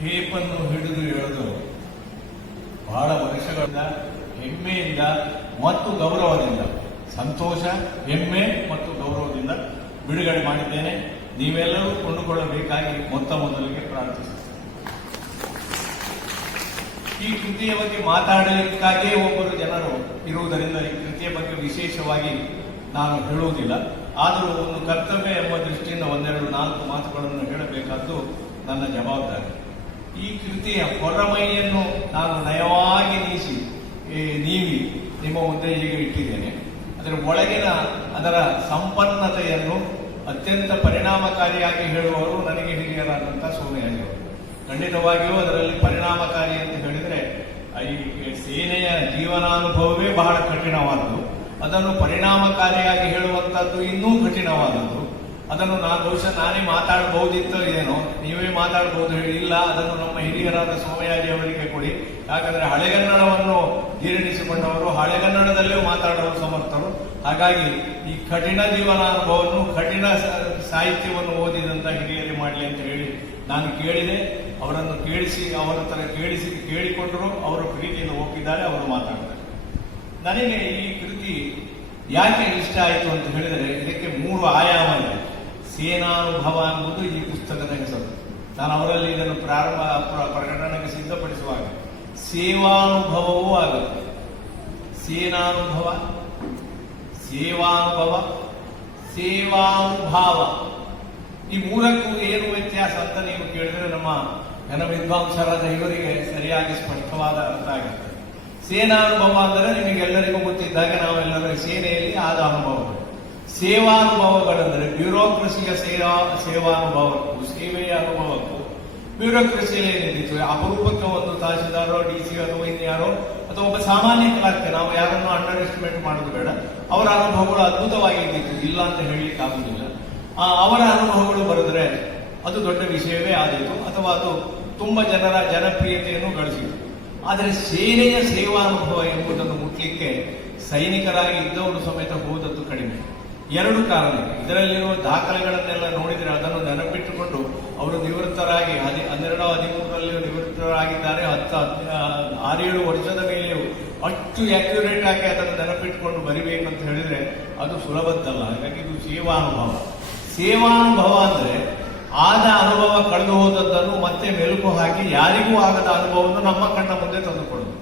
ಟೇಪನ್ನು ಹಿಡಿದು ಎಳೆದು ಬಹಳ ವರ್ಷಗಳಿಂದ ಹೆಮ್ಮೆಯಿಂದ ಮತ್ತು ಗೌರವದಿಂದ, ಸಂತೋಷ, ಹೆಮ್ಮೆ ಮತ್ತು ಗೌರವದಿಂದ ಬಿಡುಗಡೆ ಮಾಡಿದ್ದೇನೆ. ನೀವೆಲ್ಲರೂ ಕೊಂಡುಕೊಳ್ಳಬೇಕಾಗಿ ಮೊದಲಿಗೆ ಪ್ರಾರ್ಥಿಸುತ್ತೇನೆ. ಈ ಕೃತಿಯ ಬಗ್ಗೆ ಮಾತಾಡಲಿಕ್ಕಾಗಿಯೇ ಒಬ್ಬರು ಜನರು ಇರುವುದರಿಂದ ಈ ಕೃತಿಯ ಬಗ್ಗೆ ವಿಶೇಷವಾಗಿ ನಾನು ಹೇಳುವುದಿಲ್ಲ. ಆದರೂ ಒಂದು ಕರ್ತವ್ಯ ಎಂಬ ದೃಷ್ಟಿಯಿಂದ 1-2-4 ಮಾತುಗಳನ್ನು ಹೇಳಬೇಕಾದ್ದು ನನ್ನ ಜವಾಬ್ದಾರಿ. ಈ ಕೃತಿಯ ಹೊರಮೈಯನ್ನು ನಾನು ನಯವಾಗಿ ನೀವಿ ನಿಮ್ಮ ಮುಂದೆ ಈಗ ಇಟ್ಟಿದ್ದೇನೆ. ಅದರ ಒಳಗಿನ ಅದರ ಸಂಪನ್ನತೆಯನ್ನು ಅತ್ಯಂತ ಪರಿಣಾಮಕಾರಿಯಾಗಿ ಹೇಳುವವರು ನನಗೆ ಹಿರಿಯರಾದಂಥ ಸೋಮಯಾಜಿಯವರು. ಖಂಡಿತವಾಗಿಯೂ ಅದರಲ್ಲಿ ಪರಿಣಾಮಕಾರಿ ಅಂತ ಹೇಳಿದರೆ ಈ ಸೇನೆಯ ಜೀವನಾನುಭವವೇ ಬಹಳ ಕಠಿಣವಾದದ್ದು. ಅದನ್ನು ಪರಿಣಾಮಕಾರಿಯಾಗಿ ಹೇಳುವಂಥದ್ದು ಇನ್ನೂ ಕಠಿಣವಾದದ್ದು. ಅದನ್ನು ಬಹುಶಃ ನಾನೇ ಮಾತಾಡಬಹುದಿತ್ತೋ ಏನೋ, ನೀವೇ ಮಾತಾಡಬಹುದು ಹೇಳಿಲ್ಲ. ಅದನ್ನು ನಮ್ಮ ಹಿರಿಯರಾದ ಸೋಮಯಾಜಿ ಅವರಿಗೆ ಕೊಡಿ. ಯಾಕಂದ್ರೆ ಹಳೆಗನ್ನಡವನ್ನು ಜೀರ್ಣಿಸಿಕೊಂಡವರು, ಹಳೆಗನ್ನಡದಲ್ಲೇ ಮಾತಾಡಲು ಸಮರ್ಥರು. ಹಾಗಾಗಿ ಈ ಕಠಿಣ ಜೀವನಾನುಭವವನ್ನು, ಕಠಿಣ ಸಾಹಿತ್ಯವನ್ನು ಓದಿದಂತ ಹಿರಿಯರು ಮಾಡಲಿ ಅಂತ ಹೇಳಿ ನಾನು ಕೇಳಿದೆ. ಅವರನ್ನು ಕೇಳಿಕೊಂಡರು. ಅವರು ಪ್ರೀತಿಯಿಂದ ಒಪ್ಪಿದ್ದಾರೆ, ಅವರು ಮಾತಾಡ್ತಾರೆ. ನನಗೆ ಈ ಕೃತಿ ಯಾಕೆ ಇಷ್ಟ ಆಯಿತು ಅಂತ ಹೇಳಿದರೆ ಇದಕ್ಕೆ 3 ಆಯಾಮ ಇದೆ. ಸೇನಾನುಭವ ಎಂಬುದು ಈ ಪುಸ್ತಕದ ಹೆಸರು. ನಾನು ಅವರಲ್ಲಿ ಇದನ್ನು ಪ್ರಕಟಣೆಗೆ ಸಿದ್ಧಪಡಿಸುವಾಗ ಸೇವಾನುಭವವೂ ಆಗುತ್ತೆ. ಸೇನಾನುಭವ, ಸೇವಾನುಭವ, ಸೇವಾನುಭಾವ, ಈ 3ಕ್ಕೂ ಏನು ವ್ಯತ್ಯಾಸ ಅಂತ ನೀವು ಕೇಳಿದರೆ ನಮ್ಮ ಘನ ವಿದ್ವಾಂಸರಾದ ಇವರಿಗೆ ಸರಿಯಾಗಿ ಸ್ಪಷ್ಟವಾದ ಅರ್ಥ ಆಗುತ್ತೆ. ಸೇನಾನುಭವ ಅಂದರೆ ನಿಮಗೆಲ್ಲರಿಗೂ ಗೊತ್ತಿದ್ದಾಗ ನಾವೆಲ್ಲರೂ ಸೇನೆಯಲ್ಲಿ ಆದ ಅನುಭವಗಳು. ಸೇವಾನುಭವಗಳೆಂದರೆ ಬ್ಯೂರೋಕ್ರಸಿಯ ಸೇವಾನುಭವಕ್ಕೂ ಸೇವೆಯ ಅನುಭವಕ್ಕೂ ಬ್ಯೂರೋಕ್ರಸಿಯಲ್ಲಿ ಏನಿತ್ತು, ಅಪರೂಪಕ್ಕೆ ಒಂದು ತಹಶೀಲ್ದಾರೋ, DC ಅಥವಾ ಇನ್ಯಾರೋ ಅಥವಾ ಒಬ್ಬ ಸಾಮಾನ್ಯ ಕ್ಲರ್ಕ್, ನಾವು ಯಾರನ್ನು ಅಂಡರ್ ಎಸ್ಟಿಮೇಟ್ ಮಾಡೋದು ಬೇಡ, ಅವರ ಅನುಭವಗಳು ಅದ್ಭುತವಾಗಿದ್ದಿತ್ತು, ಇಲ್ಲ ಅಂತ ಹೇಳಲಿಕ್ಕೆ ಆಗುವುದಿಲ್ಲ. ಅವರ ಅನುಭವಗಳು ಬರೆದ್ರೆ ಅದು ದೊಡ್ಡ ವಿಷಯವೇ ಆದಿತ್ತು, ಅಥವಾ ಅದು ತುಂಬಾ ಜನರ ಜನಪ್ರಿಯತೆಯನ್ನು ಗಳಿಸಿತು. ಆದರೆ ಸೇನೆಯ ಸೇವಾನುಭವ ಎಂಬುದನ್ನು ಮುಟ್ಲಿಕ್ಕೆ ಸೈನಿಕರಾಗಿ ಇದ್ದವರು ಸಮೇತ ಹೋದದ್ದು ಕಡಿಮೆ. 2 ಕಾರಣ. ಇದರಲ್ಲಿರುವ ದಾಖಲೆಗಳನ್ನೆಲ್ಲ ನೋಡಿದರೆ ಅದನ್ನು ನೆನಪಿಟ್ಟುಕೊಂಡು ಅವರು ನಿವೃತ್ತರಾಗಿ 12-13ರಲ್ಲಿ ನಿವೃತ್ತರಾಗಿದ್ದಾರೆ. 6-7 ವರ್ಷದ ಮೇಲೆಯೂ ಅಷ್ಟು ಅಕ್ಯುರೇಟ್ ಆಗಿ ಅದನ್ನು ನೆನಪಿಟ್ಟುಕೊಂಡು ಬರಿಬೇಕಂತ ಹೇಳಿದ್ರೆ ಅದು ಸುಲಭದ್ದಲ್ಲ. ಹಾಗಾಗಿ ಇದು ಸೇವಾನುಭವ. ಸೇವಾನುಭವ ಅಂದರೆ ಆದ ಅನುಭವ ಕಳೆದು ಹೋದದ್ದನ್ನು ಮತ್ತೆ ಮೆಲುಕು ಹಾಕಿ ಯಾರಿಗೂ ಆಗದ ಅನುಭವವನ್ನು ನಮ್ಮ ಕಣ್ಣ ಮುಂದೆ ತಂದುಕೊಳ್ಳುವುದು.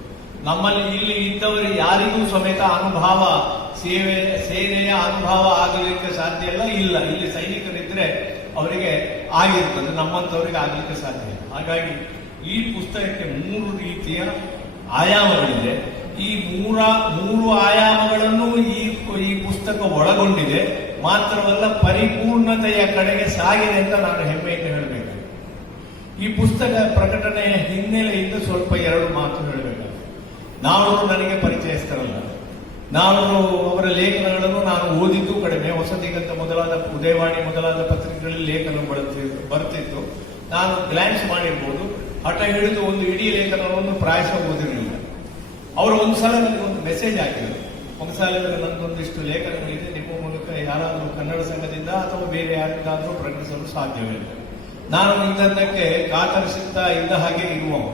ನಮ್ಮಲ್ಲಿ ಇಲ್ಲಿ ಇದ್ದವರಿಗೆ ಯಾರಿಗೂ ಸಮೇತ ಅನುಭವ, ಸೇನೆಯ ಅನುಭವ ಆಗಲಿಕ್ಕೆ ಸಾಧ್ಯ ಇಲ್ಲ. ಇಲ್ಲಿ ಸೈನಿಕರಿದ್ರೆ ಅವರಿಗೆ ಆಗಿರ್ತದೆ, ನಮ್ಮಂಥವರಿಗೆ ಆಗಲಿಕ್ಕೆ ಸಾಧ್ಯ ಇಲ್ಲ. ಹಾಗಾಗಿ ಈ ಪುಸ್ತಕಕ್ಕೆ 3 ರೀತಿಯ ಆಯಾಮಗಳಿದೆ. ಈ 3 ಆಯಾಮಗಳನ್ನು ಈ ಪುಸ್ತಕ ಒಳಗೊಂಡಿದೆ. ಮಾತ್ರವಲ್ಲ, ಪರಿಪೂರ್ಣತೆಯ ಕಡೆಗೆ ಸಾಗಿದೆ ಅಂತ ನಾನು ಹೆಮ್ಮೆಯಿಂದ ಹೇಳಬೇಕು. ಈ ಪುಸ್ತಕ ಪ್ರಕಟಣೆಯ ಹಿನ್ನೆಲೆಯಿಂದ ಸ್ವಲ್ಪ 2 ಮಾತು ಹೇಳಬೇಕು. ನಾವು ನನಗೆ ಪರಿಚಯಿಸ್ತಾರಲ್ಲ, ನಾನು ಅವರ ಲೇಖನಗಳನ್ನು ನಾನು ಓದಿದ್ದು ಕಡಿಮೆ. ಹೊಸದಿಗಂತ ಮೊದಲಾದ, ಉದಯವಾಣಿ ಮೊದಲಾದ ಪತ್ರಿಕೆಗಳಲ್ಲಿ ಲೇಖನ ಬರ್ತಿತ್ತು. ನಾನು ಗ್ಲಾನ್ಸ್ ಮಾಡಿರ್ಬೋದು, ಹಠ ಹಿಡಿದು ಒಂದು ಇಡೀ ಲೇಖನವನ್ನು ಪ್ರಾಯಶಃ ಓದಿರಲಿಲ್ಲ. ಅವರು ಒಂದು ಸಲ ನನಗೆ ಒಂದು ಮೆಸೇಜ್ ಹಾಕಿದರು. ಒಂದ್ಸಾಲಿದ್ರೆ ನನ್ನೊಂದಿಷ್ಟು ಲೇಖನಗಳಿದೆ, ನಿಮ್ಮ ಮೂಲಕ ಯಾರಾದರೂ ಕನ್ನಡ ಸಂಘದಿಂದ ಅಥವಾ ಬೇರೆ ಯಾರಿಂದಾದರೂ ಪ್ರಕಟಿಸಲು ಸಾಧ್ಯವಿಲ್ಲ. ನಾನು ಇದಕ್ಕೆ ಕಾತರಿಸುತ್ತಾ ಇದ್ದ ಹಾಗೆ ಇರುವವ.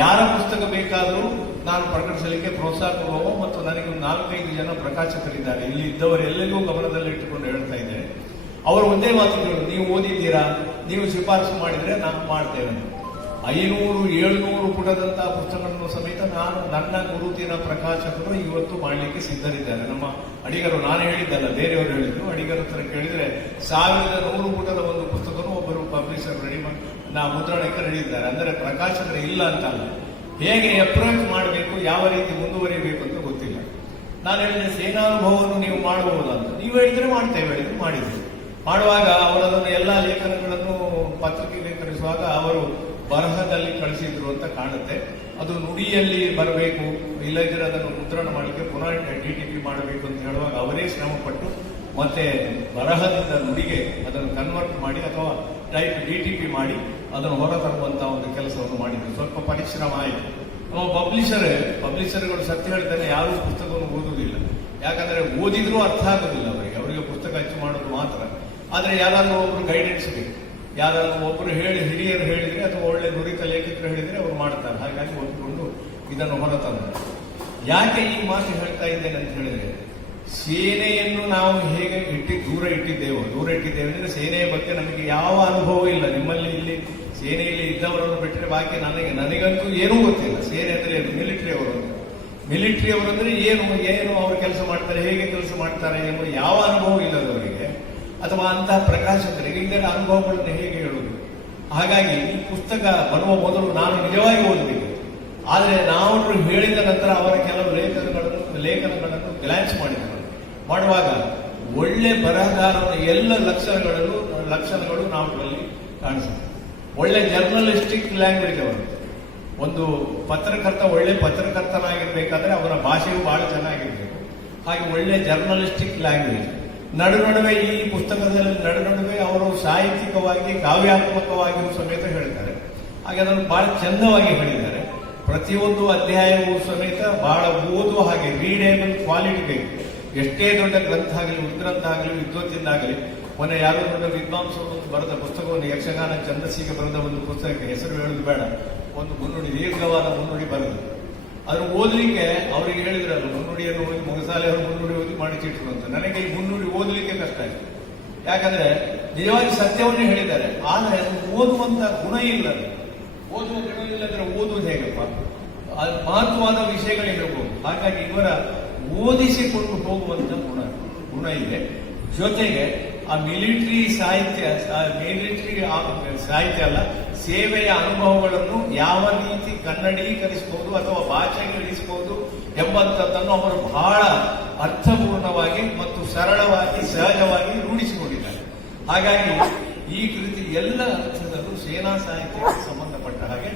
ಯಾರ ಪುಸ್ತಕ ಬೇಕಾದರೂ ನಾನು ಪ್ರಕಟಿಸಲಿಕ್ಕೆ ಪ್ರೋತ್ಸಾಹ ಕೊಡುವ. ಮತ್ತು ನನಗೆ 4-5 ಜನ ಪ್ರಕಾಶಕರಿದ್ದಾರೆ. ಇಲ್ಲಿ ಇದ್ದವರೆಲ್ಲರಿಗೂ ಗಮನದಲ್ಲಿಟ್ಟುಕೊಂಡು ಹೇಳ್ತಾ ಇದ್ದೇನೆ. ಅವರು ಒಂದೇ ಮಾತುಗಳು, ನೀವು ಓದಿದ್ದೀರಾ, ನೀವು ಶಿಫಾರಸು ಮಾಡಿದರೆ ನಾನು ಮಾಡ್ತೇವೆ. 500-700 ಪುಟದಂತಹ ಪುಸ್ತಕಗಳನ್ನು ಸಮೇತ ನನ್ನ ಗುರುತಿನ ಪ್ರಕಾಶಕರು ಇವತ್ತು ಮಾಡಲಿಕ್ಕೆ ಸಿದ್ಧರಿದ್ದಾರೆ. ನಮ್ಮ ಅಡಿಗರು, ನಾನು ಹೇಳಿದ್ದಲ್ಲ, ಬೇರೆಯವರು ಹೇಳಿದ್ರು. ಅಡಿಗರ ಹತ್ರ ಕೇಳಿದ್ರೆ 1100 ಪುಟದ ಒಂದು ಪುಸ್ತಕವನ್ನು ಒಬ್ಬರು ಪಬ್ಲಿಷರ್ ಮುದ್ರಣಕ್ಕೆ ರೆಡಿ ಇದ್ದಾರೆ. ಅಂದರೆ ಪ್ರಕಾಶಕರು ಇಲ್ಲ ಅಂತಲ್ಲ, ಹೇಗೆ ಅಪ್ರೋಚ್ ಮಾಡಬೇಕು, ಯಾವ ರೀತಿ ಮುಂದುವರಿಯಬೇಕು ಅಂತ ಗೊತ್ತಿಲ್ಲ. ನಾನು ಹೇಳಿದೆ, ಸೇನಾನುಭವವನ್ನು ನೀವು ಮಾಡಬಹುದು ಅಂತ. ನೀವು ಹೇಳಿದ್ರೆ ಮಾಡ್ತೇವೆ, ಹೇಳಿದ್ರೆ ಮಾಡಿದ್ರು. ಮಾಡುವಾಗ ಅವರದನ್ನು ಎಲ್ಲ ಲೇಖನಗಳನ್ನು ಪತ್ರಿಕೆಗೆ ಕಳಿಸುವಾಗ ಅವರು ಬರಹದಲ್ಲಿ ಕಳಿಸಿದ್ರು ಅಂತ ಕಾಣುತ್ತೆ. ಅದು ನುಡಿಯಲ್ಲಿ ಬರಬೇಕು, ಇಲ್ಲದಿದ್ದರೆ ಅದನ್ನು ಮುದ್ರಣ ಮಾಡಲಿಕ್ಕೆ ಪುನಃ DTP ಮಾಡಬೇಕು ಅಂತ ಹೇಳುವಾಗ ಅವರೇ ಶ್ರಮಪಟ್ಟು ಮತ್ತೆ ಬರಹದಿಂದ ನುಡಿಗೆ ಅದನ್ನು ಕನ್ವರ್ಟ್ ಮಾಡಿ ಅಥವಾ ಟೈಪ್ DTP ಮಾಡಿ ಅದನ್ನು ಹೊರತರುವಂತಹ ಒಂದು ಕೆಲಸವನ್ನು ಮಾಡಿದ್ರು. ಸ್ವಲ್ಪ ಪರಿಶ್ರಮ ಆಯಿತು. ನಮ್ಮ ಪಬ್ಲಿಷರ್ಗಳು ಸತ್ಯ ಹೇಳ್ತಾನೆ, ಯಾರೂ ಪುಸ್ತಕವನ್ನು ಓದುವುದಿಲ್ಲ. ಯಾಕಂದ್ರೆ ಓದಿದ್ರೂ ಅರ್ಥ ಆಗೋದಿಲ್ಲ ಅವರಿಗೆ ಪುಸ್ತಕ ಅಚ್ಚು ಮಾಡೋದು ಮಾತ್ರ. ಆದರೆ ಯಾರಾದರೂ ಒಬ್ರು ಗೈಡೆನ್ಸ್ ಬೇಕು. ಯಾರಾದ್ರೂ ಒಬ್ಬರು ಹಿರಿಯರು ಹೇಳಿದ್ರೆ ಅಥವಾ ಒಳ್ಳೆ ನುರಿತ ಲೇಖಕರು ಹೇಳಿದ್ರೆ ಅವರು ಮಾಡ್ತಾರೆ. ಹಾಗಾಗಿ ಒಪ್ಪಿಕೊಂಡು ಇದನ್ನು ಹೊರತಂದರು. ಯಾಕೆ ಈ ಮಾತು ಹೇಳ್ತಾ ಇದ್ದೇನೆ ಅಂತ ಹೇಳಿದ್ರೆ, ಸೇನೆಯನ್ನು ನಾವು ಹೇಗೆ ದೂರ ಇಟ್ಟಿದ್ದೇವೆ ಅಂದ್ರೆ ಸೇನೆಯ ಬಗ್ಗೆ ನಮಗೆ ಯಾವ ಅನುಭವ ಇಲ್ಲ. ನಿಮ್ಮಲ್ಲಿ ಇಲ್ಲಿ ಸೇನೆಯಲ್ಲಿ ಇದ್ದವರನ್ನು ಬಿಟ್ಟರೆ ಬಾಕಿ ನನಗಂತೂ ಏನೂ ಗೊತ್ತಿಲ್ಲ. ಸೇನೆ ಅಂದ್ರೆ ಏನು, ಮಿಲಿಟರಿ ಅವರು ಅಂದ್ರೆ ಏನು ಅವರು ಕೆಲಸ ಮಾಡ್ತಾರೆ, ಹೇಗೆ ಕೆಲಸ ಮಾಡ್ತಾರೆ ಎಂಬ ಯಾವ ಅನುಭವ ಇಲ್ಲದವರಿಗೆ ಅಥವಾ ಅಂತಹ ಪ್ರಕಾಶಕರಿಗೆ ಇದರ ಅನುಭವಗಳನ್ನು ಹೇಗೆ ಹೇಳುವುದು. ಹಾಗಾಗಿ ಈ ಪುಸ್ತಕ ಬರುವ ಮೊದಲು ನಾನು ನಿಜವಾಗಿ ಓದಬೇಕು. ಆದರೆ ನಾವು ಹೇಳಿದ ನಂತರ ಅವರ ಕೆಲವು ಲೇಖನಗಳನ್ನು ಗ್ಲಾನ್ಸ್ ಮಾಡುವಾಗ ಒಳ್ಳೆ ಬರಹಗಾರನ ಎಲ್ಲ ಲಕ್ಷಣಗಳು ನಾವು ಅದರಲ್ಲಿ ಕಾಣಿಸುತ್ತೆ. ಒಳ್ಳೆ ಜರ್ನಲಿಸ್ಟಿಕ್ ಲ್ಯಾಂಗ್ವೇಜ್ ಅವರು. ಒಂದು ಒಳ್ಳೆ ಪತ್ರಕರ್ತನಾಗಿರ್ಬೇಕಾದ್ರೆ ಅವರ ಭಾಷೆಯು ಬಹಳ ಚೆನ್ನಾಗಿರ್ಬೇಕು. ಹಾಗೆ ಒಳ್ಳೆ ಜರ್ನಲಿಸ್ಟಿಕ್ ಲ್ಯಾಂಗ್ವೇಜ್. ನಡುವೆ ಈ ಪುಸ್ತಕದಲ್ಲಿ ನಡುವೆ ಅವರು ಸಾಹಿತ್ಯಿಕವಾಗಿ ಕಾವ್ಯಾತ್ಮಕವಾಗಿಯೂ ಸಮೇತ ಹೇಳ್ತಾರೆ. ಹಾಗೆ ಅದನ್ನು ಬಹಳ ಚಂದವಾಗಿ ಹೇಳಿದ್ದಾರೆ. ಪ್ರತಿಯೊಂದು ಅಧ್ಯಾಯವೂ ಸಮೇತ ಬಹಳ ಓದುವ ಹಾಗೆ ರೀಡೇಬಲ್ ಕ್ವಾಲಿಟಿ ಬೇಕು. ಎಷ್ಟೇ ದೊಡ್ಡ ಗ್ರಂಥ ಆಗಲಿ, ಉದ್ಗ್ರಂಥ ಆಗಲಿ, ವಿದ್ವತ್ತಿಂದಾಗಲಿ. ಮೊನ್ನೆ ಯಾರೋ ದೊಡ್ಡ ವಿದ್ವಾಂಸರು ಬರೆದ ಪುಸ್ತಕವನ್ನು, ಯಕ್ಷಗಾನ ಛಂದಸ್ಸಿಗೆ ಬರೆದ ಒಂದು ಪುಸ್ತಕಕ್ಕೆ ಹೆಸರು ಹೇಳುದು ಬೇಡ, ಒಂದು ಮುನ್ನುಡಿ, ದೀರ್ಘವಾದ ಮುನ್ನುಡಿ ಬರೆದು ಅದನ್ನು ಓದಲಿಕ್ಕೆ ಅವರಿಗೆ ಹೇಳಿದ್ರಲ್ಲ, ಮುನ್ನುಡಿಯನ್ನು ಓದಿ ಮೊಗಸಾಲೆ ಅವರು ಮುನ್ನುಡಿ ಓದಿ ಮಾಡಿಸಿಟ್ರು ಅಂತ. ನನಗೆ ಈ ಮುನ್ನುಡಿ ಓದಲಿಕ್ಕೆ ಕಷ್ಟ ಆಯಿತು. ಯಾಕಂದ್ರೆ ನಿಜವಾಗಿ ಸತ್ಯವನ್ನೇ ಹೇಳಿದ್ದಾರೆ, ಆದರೆ ಅದು ಓದುವಂತ ಗುಣ ಇಲ್ಲ. ಓದುವ ಗುಣ ಇಲ್ಲದ್ರೆ ಓದುವುದು ಹೇಗಪ್ಪ? ಅದು ಮಹತ್ವವಾದ ವಿಷಯಗಳಿರಬಹುದು. ಹಾಗಾಗಿ ಇವರ ಓದಿಸಿಕೊಂಡು ಹೋಗುವಂತ ಗುಣ ಇದೆ. ಜೊತೆಗೆ ಆ ಮಿಲಿಟರಿ ಸಾಹಿತ್ಯ ಅಲ್ಲ, ಸೇವೆಯ ಅನುಭವಗಳನ್ನು ಯಾವ ರೀತಿ ಕನ್ನಡೀಕರಿಸಬಹುದು ಅಥವಾ ಭಾಷೆಗೆ ಇಳಿಸಬಹುದು ಎಂಬಂಥದ್ದನ್ನು ಅವರು ಬಹಳ ಅರ್ಥಪೂರ್ಣವಾಗಿ ಮತ್ತು ಸರಳವಾಗಿ ಸಹಜವಾಗಿ ರೂಢಿಸಿಕೊಂಡಿದ್ದಾರೆ. ಹಾಗಾಗಿ ಈ ಕೃತಿ ಎಲ್ಲ ಅರ್ಥದಲ್ಲೂ ಸೇನಾ ಸಾಹಿತ್ಯಕ್ಕೆ ಸಂಬಂಧಪಟ್ಟ ಹಾಗೆ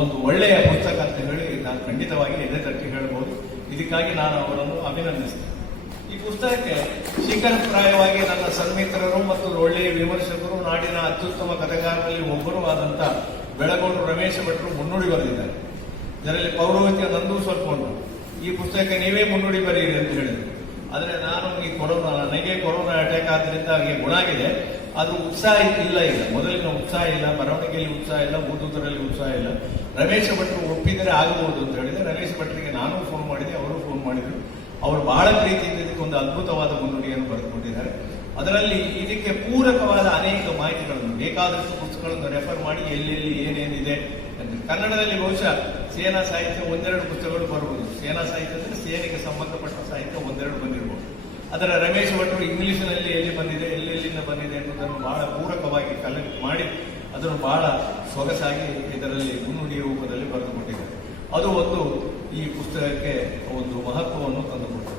ಒಂದು ಒಳ್ಳೆಯ ಪುಸ್ತಕ ಅಂತ ಹೇಳಿ ನಾನು ಖಂಡಿತವಾಗಿ ಎದೆ ತಟ್ಟಿ ಹೇಳಬಹುದು. ಇದಕ್ಕಾಗಿ ನಾನು ಅವರನ್ನು ಅಭಿನಂದಿಸ್ತೇನೆ. ಈ ಪುಸ್ತಕಕ್ಕೆ ಶಿಖರಪ್ರಾಯವಾಗಿ ನನ್ನ ಸನ್ಮಿತ್ರರು ಮತ್ತು ಒಳ್ಳೆಯ ವಿಮರ್ಶಕರು, ನಾಡಿನ ಅತ್ಯುತ್ತಮ ಕಥೆಗಾರರಲ್ಲಿ ಒಬ್ಬರು ಆದಂತ ಬೆಳಗೋಡು ರಮೇಶ ಭಟ್ರು ಮುನ್ನುಡಿ ಬರೆದಿದ್ದಾರೆ. ಇದರಲ್ಲಿ ಪೌರೋಹಿತ್ಯ ನಂದು ಸ್ವಲ್ಪ ಉಂಟು. ಈ ಪುಸ್ತಕಕ್ಕೆ ನೀವೇ ಮುನ್ನುಡಿ ಬರೆಯಿರಿ ಅಂತ ಹೇಳಿದರು. ಆದರೆ ನಾನು ನನಗೆ ಕೊರೋನಾ ಅಟ್ಯಾಕ್ ಆದ್ರಿಂದ ಹಾಗೆ ಗುಣ ಆಗಿದೆ. ಆದ್ರೂ ಉತ್ಸಾಹ ಇಲ್ಲ. ಮೊದಲಿನ ಉತ್ಸಾಹ ಇಲ್ಲ, ಬರವಣಿಗೆಯಲ್ಲಿ ಉತ್ಸಾಹ ಇಲ್ಲ, ಓದುವುದರಲ್ಲಿ ಉತ್ಸಾಹ ಇಲ್ಲ. ರಮೇಶ ಭಟ್ರು ಒಪ್ಪಿದರೆ ಆಗಬಹುದು ಅಂತ ಹೇಳಿದ್ರೆ ರಮೇಶ ಭಟ್ರಿಗೆ ನಾನು ಫೋನ್ ಮಾಡಿದೆ, ಅವರು ಫೋನ್ ಮಾಡಿದ್ರು. ಅವರು ಬಹಳ ಪ್ರೀತಿಯಿಂದ ಇದಕ್ಕೆ ಒಂದು ಅದ್ಭುತವಾದ ಮುನ್ನುಡಿಯನ್ನು ಬರೆದುಕೊಂಡಿದ್ದಾರೆ. ಅದರಲ್ಲಿ ಇದಕ್ಕೆ ಪೂರಕವಾದ ಅನೇಕ ಮಾಹಿತಿಗಳನ್ನು, ಬೇಕಾದಷ್ಟು ಪುಸ್ತಕಗಳನ್ನು ರೆಫರ್ ಮಾಡಿ ಎಲ್ಲೆಲ್ಲಿ ಏನೇನಿದೆ ಅಂತ. ಕನ್ನಡದಲ್ಲಿ ಬಹುಶಃ ಸೇನಾ ಸಾಹಿತ್ಯ ಒಂದೆರಡು ಪುಸ್ತಕಗಳು ಬರಬಹುದು. ಸೇನಾ ಸಾಹಿತ್ಯ ಅಂದ್ರೆ ಸೇನೆಗೆ ಸಂಬಂಧಪಟ್ಟ ಸಾಹಿತ್ಯ ಒಂದೆರಡು ಬಂದಿರಬಹುದು. ಅದರ ರಮೇಶ ಭಟ್ರು ಇಂಗ್ಲಿಷ್ನಲ್ಲಿ ಎಲ್ಲಿ ಬಂದಿದೆ, ಎಲ್ಲೆಲ್ಲಿಂದ ಬಂದಿದೆ ಎನ್ನುವುದನ್ನು ಬಹಳ ಪೂರಕವಾಗಿ ಕಲೆಕ್ಟ್ ಮಾಡಿ ಅದನ್ನು ಬಹಳ ಸೊಗಸಾಗಿ ಇದರಲ್ಲಿ ಮುನ್ನುಡಿ ರೂಪದಲ್ಲಿ ಬರೆದುಕೊಟ್ಟಿದ್ದಾರೆ. ಅದು ಒಂದು ಈ ಪುಸ್ತಕಕ್ಕೆ ಒಂದು ಮಹತ್ವವನ್ನು ತಂದುಕೊಟ್ಟರು.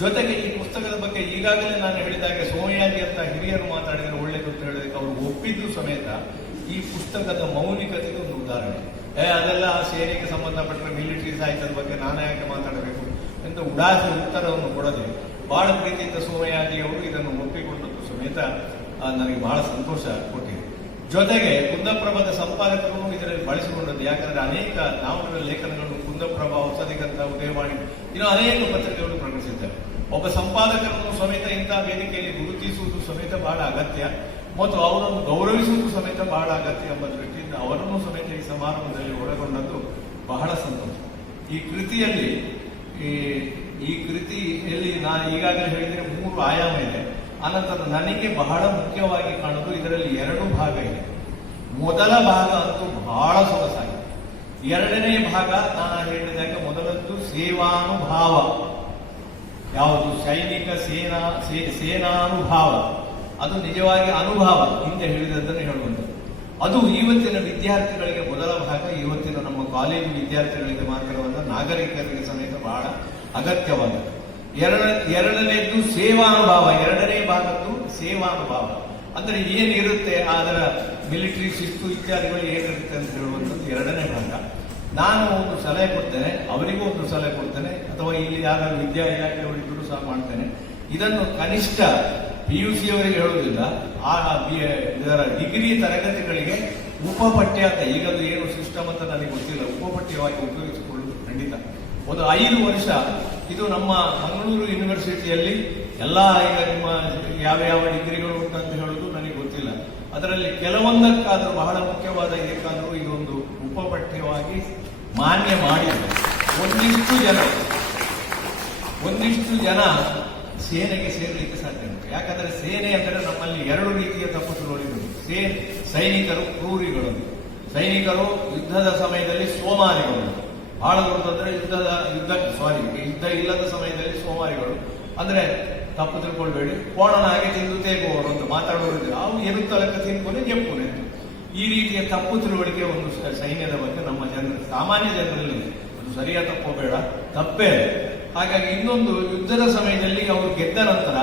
ಜೊತೆಗೆ ಈ ಪುಸ್ತಕದ ಬಗ್ಗೆ ಈಗಾಗಲೇ ನಾನು ಹೇಳಿದಾಗೆ ಸೋಮಯಾಜಿ ಅಂತ ಹಿರಿಯರು ಮಾತಾಡಿದರೆ ಒಳ್ಳೆಯದು ಅಂತ ಹೇಳಿದಕ್ಕೆ ಅವರು ಒಪ್ಪಿದ್ದು ಸಮೇತ ಈ ಪುಸ್ತಕದ ಮೌಲಿಕತೆಗೆ ಒಂದು ಉದಾಹರಣೆ. ಅದೆಲ್ಲ ಸೇನೆಗೆ ಸಂಬಂಧಪಟ್ಟ ಮಿಲಿಟರಿ ಸಾಹಿತ್ಯದ ಬಗ್ಗೆ ನಾನು ಯಾಕೆ ಮಾತಾಡಬೇಕು ಅಂತ ಉಡಾಸಿ ಉತ್ತರವನ್ನು ಕೊಡದೆ ಬಹಳ ಪ್ರೀತಿಯಿಂದ ಸೋಮಯಾಜಿ ಅವರು ಇದನ್ನು ಒಪ್ಪಿಕೊಂಡದ್ದು ಸಮೇತ ನನಗೆ ಬಹಳ ಸಂತೋಷ ಕೊಟ್ಟಿದೆ. ಜೊತೆಗೆ ಕುಂದಪ್ರಭದ ಸಂಪಾದಕರು ಇದರಲ್ಲಿ ಬಳಸಿಕೊಂಡದ್ದು. ಯಾಕಂದ್ರೆ ಅನೇಕ ನಾವುಗಳ ಲೇಖನಗಳನ್ನು ಕುಂದಪ್ರಭ, ಹೊಸದಿಗಂತ, ಉದಯವಾಣಿ ಇನ್ನು ಅನೇಕ ಪತ್ರಿಕೆಗಳು ಪ್ರಕಟಿಸಿದ್ದಾರೆ. ಒಬ್ಬ ಸಂಪಾದಕರನ್ನು ಸಮೇತ ಇಂತಹ ವೇದಿಕೆಯಲ್ಲಿ ಗುರುತಿಸುವುದು ಸಮೇತ ಬಹಳ ಅಗತ್ಯ ಮತ್ತು ಅವರನ್ನು ಗೌರವಿಸುವುದು ಸಮೇತ ಬಹಳ ಅಗತ್ಯ ಎಂಬ ದೃಷ್ಟಿಯಿಂದ ಅವರನ್ನು ಸಮೇತ ಈ ಸಮಾರಂಭದಲ್ಲಿ ಒಳಗೊಂಡದ್ದು ಬಹಳ ಸಂತೋಷ. ಈ ಕೃತಿಯಲ್ಲಿ ನಾನು ಈಗಾಗಲೇ ಹೇಳಿದರೆ 3 ಆಯಾಮ ಇದೆ. ಅನಂತರ ನನಗೆ ಬಹಳ ಮುಖ್ಯವಾಗಿ ಕಾಣುವುದು ಇದರಲ್ಲಿ 2 ಭಾಗ ಇದೆ. ಮೊದಲ ಭಾಗ ಅಂತೂ ಬಹಳ ಸೊಗಸಾಗಿದೆ. ಎರಡನೇ ಭಾಗ ನಾನು ಹೇಳಿದಾಗ ಮೊದಲದ್ದು ಸೇವಾನುಭಾವ, ಯಾವುದು ಸೈನಿಕ ಸೇನಾನುಭಾವ, ಅದು ನಿಜವಾಗಿ ಅನುಭವ, ಹಿಂದೆ ಹೇಳಿದದ್ದನ್ನು ಹೇಳುವಂಥದ್ದು. ಅದು ಇವತ್ತಿನ ವಿದ್ಯಾರ್ಥಿಗಳಿಗೆ ಮೊದಲ ಭಾಗ. ಇವತ್ತಿನ ನಮ್ಮ ಕಾಲೇಜು ವಿದ್ಯಾರ್ಥಿಗಳಿಗೆ ಮಾತ್ರವಲ್ಲ, ನಾಗರಿಕರಿಗೆ ಸಮೇತ ಬಹಳ ಅಗತ್ಯವಾಗಿದೆ. ಎರಡನೇದ್ದು ಸೇವಾನುಭಾವ. ಎರಡನೇ ಭಾಗದ್ದು ಸೇವಾನುಭಾವ ಅಂದ್ರೆ ಏನಿರುತ್ತೆ, ಅದರ ಮಿಲಿಟರಿ ಶಿಸ್ತು ಇತ್ಯಾದಿಗಳು ಏನಿರುತ್ತೆ ಅಂತ ಹೇಳುವಂಥದ್ದು ಎರಡನೇ ಭಾಗ. ನಾನು ಒಂದು ಸಲಹೆ ಕೊಡ್ತೇನೆ, ಅವರಿಗೂ ಒಂದು ಸಲಹೆ ಕೊಡ್ತೇನೆ, ಅಥವಾ ಇಲ್ಲಿ ಯಾರು ವಿದ್ಯಾ ಇಲಾಖೆಯವರಿಗೂ ಸಹ ಮಾಡ್ತೇನೆ. ಇದನ್ನು ಕನಿಷ್ಠ PUC ಅವರಿಗೆ ಹೇಳುವುದಿಲ್ಲ, ಇದರ ಡಿಗ್ರಿ ತರಗತಿಗಳಿಗೆ ಉಪಪಠ್ಯ ಅಂತ, ಈಗದು ಏನು ಸಿಸ್ಟಮ್ ಅಂತ ನನಗೆ ಗೊತ್ತಿಲ್ಲ, ಉಪಪಠ್ಯವಾಗಿ ಉಪಯೋಗಿಸಿಕೊಳ್ಳುವುದು ಖಂಡಿತ. ಒಂದು 5 ವರ್ಷ ಇದು ನಮ್ಮ ಮಂಗಳೂರು ಯೂನಿವರ್ಸಿಟಿಯಲ್ಲಿ ಎಲ್ಲ ಈಗ ನಿಮ್ಮ ಯಾವ ಡಿಗ್ರಿಗಳು ಉಂಟು ಅಂತ ಹೇಳೋದು ನನಗೆ ಗೊತ್ತಿಲ್ಲ. ಅದರಲ್ಲಿ ಕೆಲವೊಂದಕ್ಕಾದರೂ ಬಹಳ ಮುಖ್ಯವಾದ ಇದಕ್ಕಾದರೂ ಇದೊಂದು ಉಪಪಠ್ಯವಾಗಿ ಮಾನ್ಯ ಮಾಡಿದೆ. ಒಂದಿಷ್ಟು ಜನ ಸೇನೆಗೆ ಸೇರಲಿಕ್ಕೆ ಸಾಧ್ಯ ಉಂಟು. ಯಾಕಂದ್ರೆ ಸೇನೆ ಅಂದರೆ ನಮ್ಮಲ್ಲಿ ಎರಡು ರೀತಿಯ ತಪ್ಪು ತಿಳುವಳಿಕೆಗಳು. ಸೈನಿಕರು ಕ್ರೂರಿಗಳು, ಸೈನಿಕರು ಯುದ್ಧದ ಸಮಯದಲ್ಲಿ ಸೋಮಾರಿಗಳು. ಬಹಳ ದೊಡ್ಡದಂದ್ರೆ ಯುದ್ಧ ಇಲ್ಲದ ಸಮಯದಲ್ಲಿ ಸೋಮಾರಿಗಳು. ಅಂದ್ರೆ ತಪ್ಪು ತಿಳ್ಕೊಳ್ಬೇಡಿ, ಕೋಣನ ಹಾಗೆ ತಿಂದು ತೇಗುವವರು ಅಂತ ಮಾತಾಡುವವರು. ಅವು ಎರುತ್ತಲಕ್ಕೆ ತಿನ್ಕೊನೆ ಜಪ್ಪುನೆ. ಈ ರೀತಿಯ ತಪ್ಪು ತಿಳುವಳಿಕೆ ಒಂದು ಸೈನ್ಯದ ಬಗ್ಗೆ ನಮ್ಮ ಸಾಮಾನ್ಯ ಜನರಲ್ಲಿ ಅದು ಸರಿಯಾದ ತಪ್ಪು ಬೇಡ, ತಪ್ಪೇ. ಹಾಗಾಗಿ ಇನ್ನೊಂದು, ಯುದ್ಧದ ಸಮಯದಲ್ಲಿ ಅವರು ಗೆದ್ದ ನಂತರ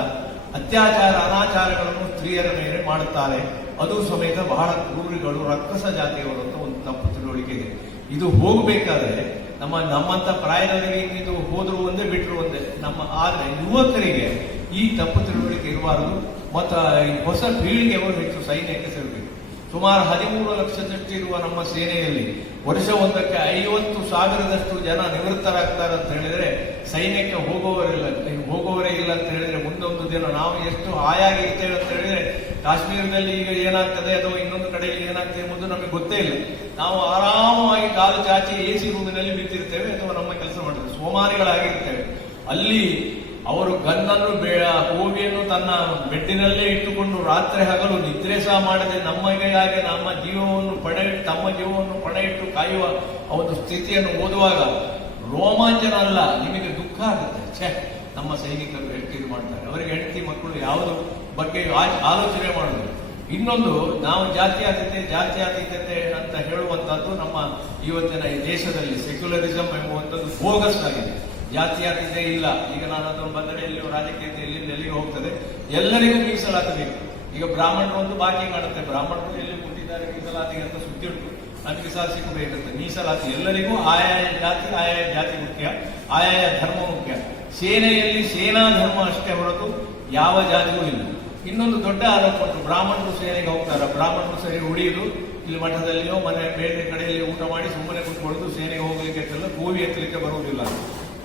ಅತ್ಯಾಚಾರ ಅನಾಚಾರಗಳನ್ನು ಸ್ತ್ರೀಯರ ಮೇಲೆ ಮಾಡುತ್ತಾರೆ. ಅದು ಸಮೇತ ಬಹಳ ಕ್ರೂರಿಗಳು, ರಕ್ಕಸ ಜಾತಿಯವರು ಅಂತ ಒಂದು ತಪ್ಪು ತಿಳುವಳಿಕೆ ಇದೆ. ಇದು ಹೋಗಬೇಕಾದ್ರೆ ನಮ್ಮಂತ ಪ್ರಾಯದವರಿಗೆ ಇದು ಹೋದ್ರು ಒಂದೇ ಬಿಟ್ಟರು ಒಂದೇ. ಆದ್ರೆ ಯುವಕರಿಗೆ ಈ ತಪ್ಪು ತಿಳುವಳಿಕೆ ಇರಬಾರದು. ಮತ್ತು ಹೊಸ ಪೀಳಿಗೆಯವರು ಹೆಚ್ಚು ಸೈನ್ಯಕ್ಕೆ ಸೇರಬೇಕು. ಸುಮಾರು 13 ಲಕ್ಷದಷ್ಟು ಇರುವ ನಮ್ಮ ಸೇನೆಯಲ್ಲಿ ವರ್ಷವೊಂದಕ್ಕೆ 50,000 ಜನ ನಿವೃತ್ತರಾಗ್ತಾರೆ ಅಂತ ಹೇಳಿದ್ರೆ ಸೈನ್ಯಕ್ಕೆ ಹೋಗುವವರೇ ಇಲ್ಲ ಅಂತ ಹೇಳಿದ್ರೆ ಮುಂದೊಂದು ದಿನ ನಾವು ಎಷ್ಟು ಹಾಯಾಗಿರ್ತೇವೆ ಅಂತ ಹೇಳಿದ್ರೆ ಕಾಶ್ಮೀರದಲ್ಲಿ ಈಗ ಏನಾಗ್ತದೆ ಅಥವಾ ಇನ್ನೊಂದು ಕಡೆಯಲ್ಲಿ ಏನಾಗ್ತದೆ ಎಂಬುದು ನಮಗೆ ಗೊತ್ತೇ ಇಲ್ಲ. ನಾವು ಆರಾಮವಾಗಿ ಕಾಲು ಚಾಚಿ AC ರೂಮಿನಲ್ಲಿ ಬಿದ್ದಿರ್ತೇವೆ ಅಥವಾ ನಮ್ಮ ಕೆಲಸ ಮಾಡ್ತೇವೆ, ಸೋಮಾರಿಗಳಾಗಿರ್ತೇವೆ. ಅಲ್ಲಿ ಅವರು ಗನ್ನನ್ನು ಕೋವಿಯನ್ನು ತನ್ನ ಬೆಡ್ಡಿನಲ್ಲೇ ಇಟ್ಟುಕೊಂಡು ರಾತ್ರಿ ಹಗಲು ನಿದ್ರೆ ಸಹ ಮಾಡದೆ ನಮಗಾಗಿ ತಮ್ಮ ಜೀವವನ್ನು ಪಣ ಇಟ್ಟು ಕಾಯುವ ಒಂದು ಸ್ಥಿತಿಯನ್ನು ಓದುವಾಗ ರೋಮಾಂಚನ ಅಲ್ಲ, ನಿಮಗೆ ದುಃಖ ಆಗುತ್ತೆ. ನಮ್ಮ ಸೈನಿಕರು ಎಷ್ಟು ಇದು ಮಾಡ್ತಾರೆ, ಅವರಿಗೆ ಹೆಂಡತಿ ಮಕ್ಕಳು ಯಾವುದ್ರ ಬಗ್ಗೆ ಆಲೋಚನೆ ಮಾಡುವುದು. ಇನ್ನೊಂದು, ನಾವು ಜಾತ್ಯತೀತತೆ ಅಂತ ಹೇಳುವಂತಹದ್ದು ನಮ್ಮ ಇವತ್ತಿನ ಈ ದೇಶದಲ್ಲಿ ಸೆಕ್ಯುಲರಿಸಂ ಎಂಬುವಂಥದ್ದು ಬೋಗಸ್ ಆಗಿದೆ. ಜಾತ್ಯತೀತತೆ ಇಲ್ಲ. ಈಗ ನಾನು ಅದನ್ನು ಬಂದರೆ ಎಲ್ಲಿಯೂ ರಾಜಕೀಯತೆ ಎಲ್ಲಿಗೆ ಹೋಗ್ತದೆ, ಎಲ್ಲರಿಗೂ ಮೀಸಲಾಗಬೇಕು. ಈಗ ಬ್ರಾಹ್ಮಣರು ಒಂದು ಬಾಕಿ ಕಾಣುತ್ತೆ, ಬ್ರಾಹ್ಮಣರು ಎಲ್ಲಿ ಮುಟ್ಟಿದ್ದಾರೆ ಮೀಸಲಾತಿ ಅಂತ ಸುದ್ದಿ ಉಂಟು, ನನಗೆ ಸಹ ಸಿಗಬೇಕಿರುತ್ತೆ ಮೀಸಲಾತಿ. ಎಲ್ಲರಿಗೂ ಆಯಾಯ ಜಾತಿ ಮುಖ್ಯ, ಆಯಾಯ ಧರ್ಮ ಮುಖ್ಯ. ಸೇನೆಯಲ್ಲಿ ಸೇನಾ ಧರ್ಮ ಅಷ್ಟೇ ಹೊರತು ಯಾವ ಜಾತಿಯೂ ಇಲ್ಲ. ಇನ್ನೊಂದು ದೊಡ್ಡ ಆರೋಪ ಉಂಟು, ಬ್ರಾಹ್ಮಣರು ಸೇನೆಗೆ ಹೋಗ್ತಾರೆ, ಬ್ರಾಹ್ಮಣರು ಸರಿ ಉಳಿಯುವುದು ಇಲ್ಲಿ ಮಠದಲ್ಲಿಯೋ ಮನೆ ಬೇರೆ ಕಡೆಯಲ್ಲಿ ಊಟ ಮಾಡಿ ಸುಮ್ಮನೆ ಕುತ್ಕೊಳ್ಳೋದು, ಸೇನೆಗೆ ಹೋಗ್ಲಿಕ್ಕೆ ಕೋವಿ ಎತ್ತಲಿಕ್ಕೆ ಬರುವುದಿಲ್ಲ.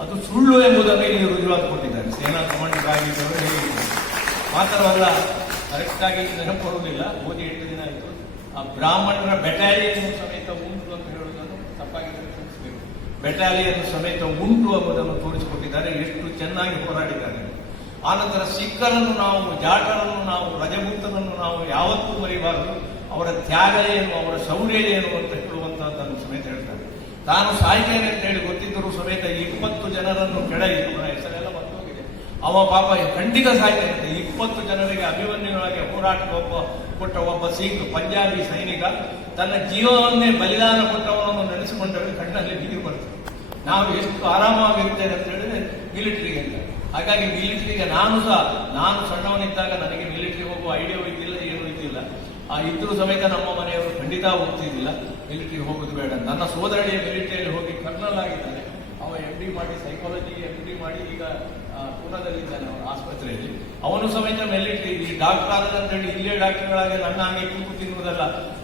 ಅದು ಸುಳ್ಳು ಎಂಬುದನ್ನು ಇಲ್ಲಿ ರುಜುವಾತು ಕೊಟ್ಟಿದ್ದಾರೆ ಸೇನಾ ಕಮಾಂಡರ್ ಆಗಿದ್ದವರು. ಮಾತ್ರವಲ್ಲ, ಕರೆಕ್ಟ್ ಆಗಿ ನೆನಪು ಬರುವುದಿಲ್ಲ, ಓದಿ 8 ದಿನ ಆಯಿತು. ಆ ಬ್ರಾಹ್ಮಣರ ಬೆಟಾಲಿಯನ್ ಸಮೇತ ಉಂಟು ಅಂತ ಹೇಳುವುದನ್ನು ತಪ್ಪಾಗಿ ತಿಳಿಸಬೇಕು. ಬೆಟಾಲಿಯನ್ ಸಮೇತ ಉಂಟು ಎಂಬುದನ್ನು ತೋರಿಸಿಕೊಟ್ಟಿದ್ದಾರೆ, ಎಷ್ಟು ಚೆನ್ನಾಗಿ ಹೋರಾಡಿದ್ದಾರೆ. ಆನಂತರ ಸಿಖ್ಖರನ್ನು ನಾವು, ಜಾಟರನ್ನು ನಾವು, ರಜಪೂತನನ್ನು ನಾವು ಯಾವತ್ತೂ ಮರಿಬಾರದು. ಅವರ ತ್ಯಾಗ ಏನು, ಅವರ ಶೌರ್ಯ ಏನು ಅಂತ ಹೇಳುವಂತಹದ್ದನ್ನು ಸಮೇತ ಹೇಳ್ತಾರೆ. ತಾನು ಸಾಯ್ತೇನೆ ಅಂತ ಹೇಳಿ ಗೊತ್ತಿದ್ದರೂ ಸಮೇತ 20 ಜನರನ್ನು ಕೆಳಗೆ, ಅವರ ಹೆಸರೆಲ್ಲ ಮರ್ತೋಗಿದೆ, ಅವ ಪಾಪ ಖಂಡಿತ ಸಾಯ್ತೇನೆ ಅಂತ 20 ಜನರಿಗೆ ಅಭಿಮನ್ಯುವಾಗಿ ಹೋರಾಟ ಕೊಟ್ಟ ಒಬ್ಬ ಸಿಖ್ ಪಂಜಾಬಿ ಸೈನಿಕ ತನ್ನ ಜೀವವನ್ನೇ ಬಲಿದಾನ ಕೊಟ್ಟವನನ್ನು ನೆನೆಸಿಕೊಂಡರೆ ಕಣ್ಣಲ್ಲಿ ನೀರು ಬರ್ತದೆ. ನಾವು ಎಷ್ಟು ಆರಾಮಾಗಿರ್ತೇವೆ ಅಂತ ಹೇಳಿದ್ರೆ ಮಿಲಿಟರಿಗೆ ಅಂತ. ಹಾಗಾಗಿ ಮಿಲಿಟರಿಗೆ ನಾನು ಸಣ್ಣವನಿದ್ದಾಗ ನನಗೆ ಮಿಲಿಟರಿ ಹೋಗುವ ಐಡಿಯಾ ಇದ್ದಿಲ್ಲ, ಏನೂ ಇದ್ದಿಲ್ಲ. ಇದ್ರೂ ಸಮೇತ ನಮ್ಮ ಮನೆಯವರು ಖಂಡಿತ ಹೋಗ್ತಿದ್ದಿಲ್ಲ, ಮಿಲಿಟರಿಗೆ ಹೋಗೋದು ಬೇಡ. ನನ್ನ ಸೋದರಳಿಯ ಮಿಲಿಟರಿಯಲ್ಲಿ ಹೋಗಿ ಕರ್ನಲ್ ಆಗಿದ್ದಾನೆ, ಅವ MD ಮಾಡಿ ಸೈಕಾಲಜಿ MD ಮಾಡಿ ಈಗ ಪೂನಾದಲ್ಲಿದ್ದಾನೆ ಅವನ ಆಸ್ಪತ್ರೆಯಲ್ಲಿ. ಅವನು ಸಮೇತ ಮಿಲಿಟರಿ ಡಾಕ್ಟರ್ ಅಂತ ಹೇಳಿ ಇಲ್ಲೇ ಡಾಕ್ಟರ್ಗಳಾಗಿ ನನ್ನ ಹಾಗೆ ಕೂತು ತಿನ್ನುವುದಲ್ಲ,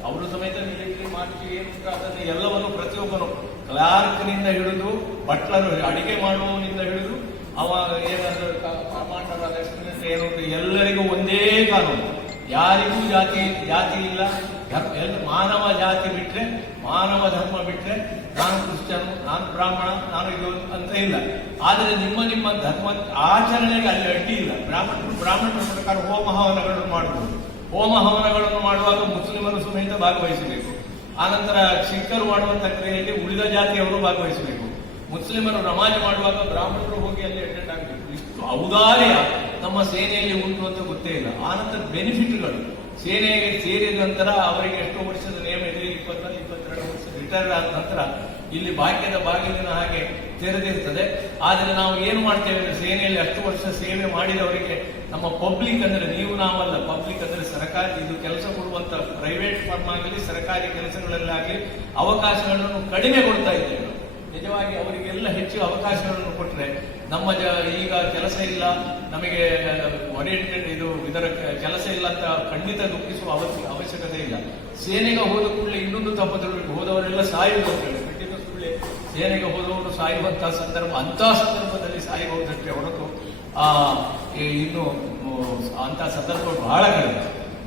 ಅವರು ಸಮೇತ ಮಿಲಿಟರಿ ಮಾರ್ಚಿ ಏನು ಅದನ್ನು ಎಲ್ಲವನ್ನು ಪ್ರತಿಯೊಬ್ಬನು ಕ್ಲಾರ್ಕ್ನಿಂದ ಹಿಡಿದು ಬಟ್ಲರು ಅಡಿಗೆ ಮಾಡುವವನಿಂದ ಹಿಡಿದು ಅವ ಏನಾದರೂ ಕಮಾಂಡರ್ ಲೆಫ್ಟಿನೆಂಟ್ ಏನು ಎಲ್ಲರಿಗೂ ಒಂದೇ ಕಾನೂನು. ಯಾರಿಗೂ ಜಾತಿ ಇಲ್ಲ. ಮಾನವ ಜಾತಿ ಬಿಟ್ರೆ, ಮಾನವ ಧರ್ಮ ಬಿಟ್ರೆ ನಾನು ಕ್ರಿಶ್ಚಿಯನ್, ನಾನು ಬ್ರಾಹ್ಮಣ, ನಾನು ಇದು ಅಂತ ಇಲ್ಲ. ಆದರೆ ನಿಮ್ಮ ಧರ್ಮ ಆಚರಣೆಗೆ ಅಲ್ಲಿ ಅಡ್ಡಿ ಇಲ್ಲ. ಬ್ರಾಹ್ಮಣರ ಪ್ರಕಾರ ಹೋಮ ಹವನಗಳನ್ನು ಮಾಡಬಹುದು. ಹೋಮ ಹವನಗಳನ್ನು ಮಾಡುವಾಗ ಮುಸ್ಲಿಮರು ಸಮೇತ ಭಾಗವಹಿಸಬೇಕು. ಆನಂತರ ಸಿಖ್ಖರು ಮಾಡುವಂತ ಕ್ರಿಯೆಯಲ್ಲಿ ಉಳಿದ ಜಾತಿಯವರು ಭಾಗವಹಿಸಬೇಕು. ಮುಸ್ಲಿಮರು ನಮಾಜ್ ಮಾಡುವಾಗ ಬ್ರಾಹ್ಮಣರು ಹೋಗಿ ಅಲ್ಲಿ ಅಟೆಂಡ್ ಆಗಬೇಕು. ಇಷ್ಟು ಔದಾರ್ಯ ನಮ್ಮ ಸೇನೆಯಲ್ಲಿ ಉಂಟು ಅಂತ ಗೊತ್ತೇ ಇಲ್ಲ. ಆನಂತರ ಬೆನಿಫಿಟ್ಗಳು, ಸೇನೆಗೆ ಸೇರಿದ ನಂತರ ಅವರಿಗೆ ಎಷ್ಟೋ ವರ್ಷದ ನೇಮ ಇದೆ, 22 ವರ್ಷ ರಿಟೈರ್ ಆದ ನಂತರ ಇಲ್ಲಿ ಭಾಗ್ಯದ ಬಾಗಿಲಿನ ಹಾಗೆ ತೆರೆದಿರ್ತದೆ. ಆದರೆ ನಾವು ಏನು ಮಾಡ್ತೇವೆ ಅಂದ್ರೆ, ಸೇನೆಯಲ್ಲಿ ಅಷ್ಟು ವರ್ಷ ಸೇವೆ ಮಾಡಿದವರಿಗೆ ನಮ್ಮ ಪಬ್ಲಿಕ್ ಅಂದ್ರೆ ನೀವು ನಾವಲ್ಲ, ಪಬ್ಲಿಕ್ ಅಂದ್ರೆ ಸರ್ಕಾರ, ಇದು ಕೆಲಸ ಕೊಡುವಂತ ಪ್ರೈವೇಟ್ ಫರ್ಮ್ ಆಗಲಿ ಸರ್ಕಾರಿ ಕೆಲಸಗಳಲ್ಲಾಗಲಿ ಅವಕಾಶಗಳನ್ನು ಕಡಿಮೆ ಕೊಡ್ತಾ ಇದ್ದೇವೆ. ನಿಜವಾಗಿ ಅವರಿಗೆಲ್ಲ ಹೆಚ್ಚು ಅವಕಾಶಗಳನ್ನು ಕೊಟ್ಟರೆ ಈಗ ಕೆಲಸ ಇಲ್ಲ, ನಮಗೆ ಓರಿಯೆಂಟೆಡ್ ಇದರ ಕೆಲಸ ಇಲ್ಲ ಅಂತ ಖಂಡಿತ ದುಃಖಿಸುವ ಅವಶ್ಯಕತೆ ಇಲ್ಲ. ಸೇನೆಗೆ ಹೋದ ಕೂಡಲೇ ಇನ್ನೊಂದು ತಪ್ಪು ಹೋದವರೆಲ್ಲ ಸಾಯುವುದು ಅಂತ ಹೇಳಿ ಖಂಡಿತ ಸುಳ್ಳೆ. ಸೇನೆಗೆ ಹೋದವರು ಸಾಯುವಂತಹ ಸಂದರ್ಭ, ಅಂತಹ ಸಂದರ್ಭದಲ್ಲಿ ಸಾಯಬಹುದಷ್ಟೇ ಹೊರತು ಇನ್ನು ಅಂತಹ ಸಂದರ್ಭಗಳು ಬಹಳ ಕಡಿಮೆ.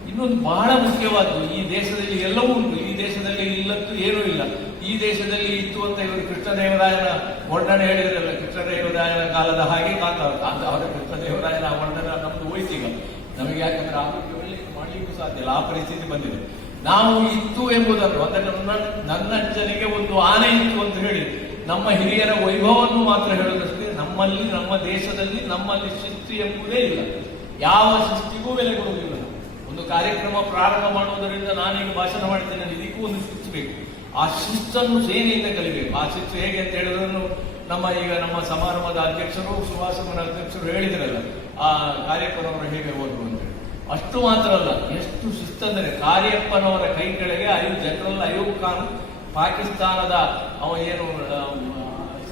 ಇನ್ನೊಂದು ಬಹಳ ಮುಖ್ಯವಾದ್ದು, ಈ ದೇಶದಲ್ಲಿ ಎಲ್ಲವೂ ಉಂಟು, ಈ ದೇಶದಲ್ಲಿ ಇಲ್ಲದ್ದು ಏನೂ ಇಲ್ಲ, ಈ ದೇಶದಲ್ಲಿ ಇತ್ತು ಅಂತ ಇವರು ಕೃಷ್ಣದೇವರಾಯನ ವರ್ಣನೆ ಹೇಳಿದ್ರಲ್ಲ, ಕೃಷ್ಣದೇವರಾಯನ ಕಾಲದ ಹಾಗೆ ಕಾಂತಾವರ ಕೃಷ್ಣದೇವರಾಯನ ವರ್ಣನೆ ನಮ್ದು ಹೋಯ್ತೀಗ. ನಮಗೆ ಯಾಕಂದ್ರೆ ಆರೋಗ್ಯದಲ್ಲಿ ಮಾಡಲಿಕ್ಕೂ ಸಾಧ್ಯ ಇಲ್ಲ, ಆ ಪರಿಸ್ಥಿತಿ ಬಂದಿದೆ. ನಾವು ಇತ್ತು ಎಂಬುದನ್ನು, ಅಂದರೆ ನನ್ನ ಅಜ್ಜನಿಗೆ ಒಂದು ಆನೆ ಇತ್ತು ಅಂತ ಹೇಳಿ ನಮ್ಮ ಹಿರಿಯರ ವೈಭವವನ್ನು ಮಾತ್ರ ಹೇಳೋದಷ್ಟೇ. ನಮ್ಮಲ್ಲಿ, ನಮ್ಮ ದೇಶದಲ್ಲಿ ನಮ್ಮಲ್ಲಿ ಶಿಸ್ತು ಎಂಬುದೇ ಇಲ್ಲ, ಯಾವ ಶಿಸ್ತಿಗೂ ಬೆಲೆ ಕೊಡುವುದಿಲ್ಲ. ಒಂದು ಕಾರ್ಯಕ್ರಮ ಪ್ರಾರಂಭ ಮಾಡುವುದರಿಂದ ನಾನೀಗ ಭಾಷಣ ಮಾಡ್ತೇನೆ, ಇದಕ್ಕೂ ಒಂದು ಶಿಸ್ತು ಬೇಕು. ಆ ಶಿಸ್ತನ್ನು ಸೇನೆಯಿಂದ ಕಲಿಬೇಕು. ಆ ಶಿಸ್ತು ಹೇಗೆ ಅಂತ ಹೇಳಿದ್ರು ನಮ್ಮ ಸಮಾರಂಭದ ಅಧ್ಯಕ್ಷರು, ಸುಭಾಷಕನ ಅಧ್ಯಕ್ಷರು ಹೇಳಿದ್ರಲ್ಲ, ಆ ಕಾರ್ಯಪ್ಪನವರು ಹೇಗೆ ಹೋದ್ರು ಅಂತ ಹೇಳಿ. ಅಷ್ಟು ಮಾತ್ರ ಅಲ್ಲ, ಎಷ್ಟು ಶಿಸ್ತಂದರೆ ಕಾರ್ಯಪ್ಪನವರ ಕೈ ಕೆಳಗೆ ಜನರಲ್ ಅಯೂಬ್ ಖಾನ್, ಪಾಕಿಸ್ತಾನದ ಏನು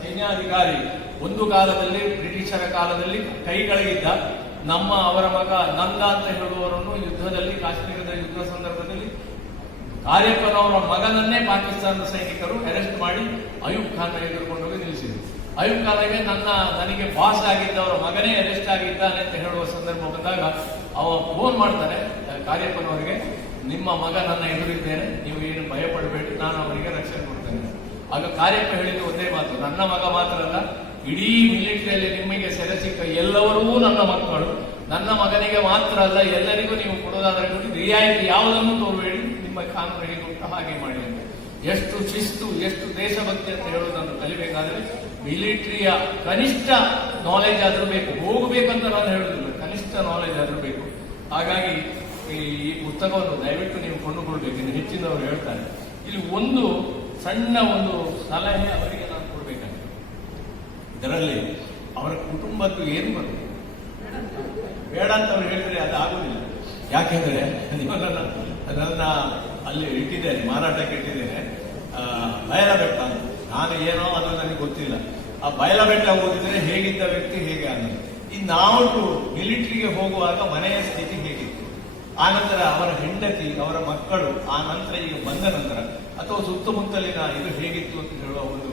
ಸೈನ್ಯಾಧಿಕಾರಿ, ಒಂದು ಕಾಲದಲ್ಲಿ ಬ್ರಿಟಿಷರ ಕಾಲದಲ್ಲಿ ಕೈ ಕೆಳಗಿದ್ದ ಅವರ ಮಗ ನಂದ ಅಂತ ಹೇಳುವವರನ್ನು ಯುದ್ಧದಲ್ಲಿ, ಕಾಶ್ಮೀರದ ಯುದ್ಧ ಸಂದರ್ಭದಲ್ಲಿ ಕಾರ್ಯಪ್ಪನವರ ಮಗನನ್ನೇ ಪಾಕಿಸ್ತಾನದ ಸೈನಿಕರು ಅರೆಸ್ಟ್ ಮಾಡಿ ಅಯೂಬ್ ಖಾನ್ ಎದುರುಕೊಂಡು ಹೋಗಿ ನಿಲ್ಲಿಸಿದರು. ಅಯೂಬ್ ಖಾನ್ಗೆ ನನಗೆ ಬಾಸ್ ಆಗಿದ್ದವರ ಮಗನೇ ಅರೆಸ್ಟ್ ಆಗಿದ್ದಾನೆ ಅಂತ ಹೇಳುವ ಸಂದರ್ಭ ಬಂದಾಗ ಅವ ಫೋನ್ ಮಾಡ್ತಾನೆ ಕಾರ್ಯಪ್ಪನವರಿಗೆ, ನಿಮ್ಮ ಮಗ ನನ್ನ ಎದುರಿದ್ದೇನೆ, ನೀವು ಏನು ಭಯ ಪಡಬೇಡಿ, ನಾನು ಅವರಿಗೆ ರಕ್ಷಣೆ ಕೊಡ್ತೇನೆ. ಆಗ ಕಾರ್ಯಪ್ಪ ಹೇಳಿದ್ದು ಒಂದೇ ಮಾತು, ನನ್ನ ಮಗ ಮಾತ್ರ ಅಲ್ಲ, ಇಡೀ ಮಿಲಿಟರಿಯಲ್ಲಿ ನಿಮಗೆ ಸೆರೆ ಸಿಕ್ಕ ಎಲ್ಲವರೂ ನನ್ನ ಮಕ್ಕಳು, ನನ್ನ ಮಗನಿಗೆ ಮಾತ್ರ ಅಲ್ಲ, ಎಲ್ಲರಿಗೂ ನೀವು ಕೊಡೋದಾದ್ರೆ ರಿಯಾಯಿತಿ ಯಾವುದನ್ನು ತೋರಬೇಡಿ, ನಿಮ್ಮ ಕಾನೂನು ಹೇಗೆ ಉಂಟು ಹಾಗೆ ಮಾಡಿ ಅಂತ. ಎಷ್ಟು ಶಿಸ್ತು, ಎಷ್ಟು ದೇಶಭಕ್ತಿ ಅಂತ ಹೇಳೋದನ್ನು ಕಲಿಬೇಕಾದ್ರೆ ಮಿಲಿಟರಿಯ ಕನಿಷ್ಠ ನಾಲೆಜ್ ಆದರೂ ಬೇಕು. ಹೋಗಬೇಕಂತ ನಾನು ಹೇಳುದಿಲ್ಲ, ಕನಿಷ್ಠ ನಾಲೆಜ್ ಆದರೂ ಬೇಕು. ಹಾಗಾಗಿ ಈ ಪುಸ್ತಕವನ್ನು ದಯವಿಟ್ಟು ನೀವು ಕೊಂಡುಕೊಳ್ಬೇಕು, ಇನ್ನು ಹೆಚ್ಚಿನವರು ಹೇಳ್ತಾರೆ. ಇಲ್ಲಿ ಒಂದು ಸಣ್ಣ ಒಂದು ಸಲಹೆ ಅವರಿಗೆ ನಾನು ಕೊಡ್ಬೇಕಾಗಿದೆ. ಇದರಲ್ಲಿ ಅವರ ಕುಟುಂಬದ್ದು ಏನು ಬರುತ್ತೆ ಬೇಡ ಅಂತ ಅವ್ರು ಹೇಳಿದ್ರೆ ಅದು ಆಗುದಿಲ್ಲ. ಯಾಕೆಂದ್ರೆ ನನ್ನ ಅಲ್ಲಿ ಇಟ್ಟಿದ್ದೇನೆ, ಮಾರಾಟಕ್ಕೆ ಇಟ್ಟಿದ್ದೇನೆ, ಬಯಲಬೆಟ್ಟ ಅಂತ. ನಾನು ಏನೋ ಅದು ನನಗೆ ಗೊತ್ತಿಲ್ಲ. ಆ ಬಯಲಬೆಟ್ಟ ಓದಿದ್ರೆ ಹೇಗಿದ್ದ ವ್ಯಕ್ತಿ ಹೇಗೆ ಅನ್ನೋದು. ಈ ನಾವು ಮಿಲಿಟರಿಗೆ ಹೋಗುವಾಗ ಮನೆಯ ಸ್ಥಿತಿ ಹೇಗಿತ್ತು, ಆನಂತರ ಅವರ ಹೆಂಡತಿ, ಅವರ ಮಕ್ಕಳು, ಆ ನಂತರ ಈಗ ಬಂದ ನಂತರ ಅಥವಾ ಸುತ್ತಮುತ್ತಲಿನ ಇದು ಹೇಗಿತ್ತು ಅಂತ ಹೇಳುವ ಒಂದು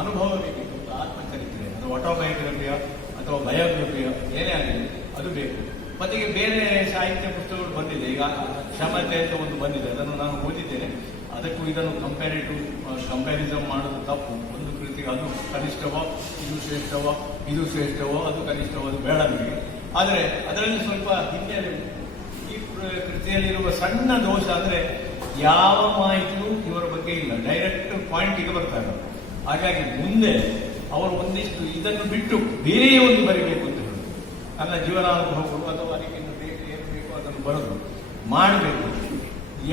ಅನುಭವ ಬೇಕಿತ್ತು. ಆತ್ಮಚರಿತ್ರೆ, ಅದು ಆಟೋಬಯೋಗ್ರಫಿಯ ಅಥವಾ ಬಯೋಗ್ರಫಿಯ ಏನೇ ಆಗಲಿ ಅದು ಬೇಕು. ಮತ್ತೆ ಈಗ ಬೇರೆ ಸಾಹಿತ್ಯ ಪುಸ್ತಕಗಳು ಬಂದಿದೆ. ಈಗ ಕ್ಷಮತೆ ಅಂತ ಒಂದು ಬಂದಿದೆ, ಅದನ್ನು ನಾನು ಓದಿದ್ದೇನೆ. ಅದಕ್ಕೂ ಇದನ್ನು ಕಂಪ್ಯಾರಿಸಮ್ ಮಾಡೋದು ತಪ್ಪು. ಒಂದು ಕೃತಿಗೆ ಅದು ಕನಿಷ್ಠವೋ, ಇದು ಶ್ರೇಷ್ಠವೋ, ಇದು ಶ್ರೇಷ್ಠವೋ, ಅದು ಕನಿಷ್ಠವೋ, ಅದು ಬೇಡ ನಮಗೆ. ಆದರೆ ಅದರಲ್ಲಿ ಸ್ವಲ್ಪ ಹಿನ್ನೆಲೆ, ಈ ಕೃತಿಯಲ್ಲಿರುವ ಸಣ್ಣ ದೋಷ ಅಂದ್ರೆ ಯಾವ ಮಾಹಿತಿಯೂ ಇವರ ಬಗ್ಗೆ ಇಲ್ಲ, ಡೈರೆಕ್ಟ್ ಪಾಯಿಂಟಿಗೆ ಬರ್ತಾರೆ. ಹಾಗಾಗಿ ಮುಂದೆ ಅವರು ಒಂದಿಷ್ಟು ಇದನ್ನು ಬಿಟ್ಟು ಬೇರೆ ಒಂದು ಬರೀಬೇಕು ಅಂತ ಹೇಳುದು, ನನ್ನ ಜೀವನಾನುಭವಗಳು ಅಥವಾ ಅದಕ್ಕೆ ಏನು ಬೇಕು ಅದನ್ನು ಬರೋದು ಮಾಡಬೇಕು.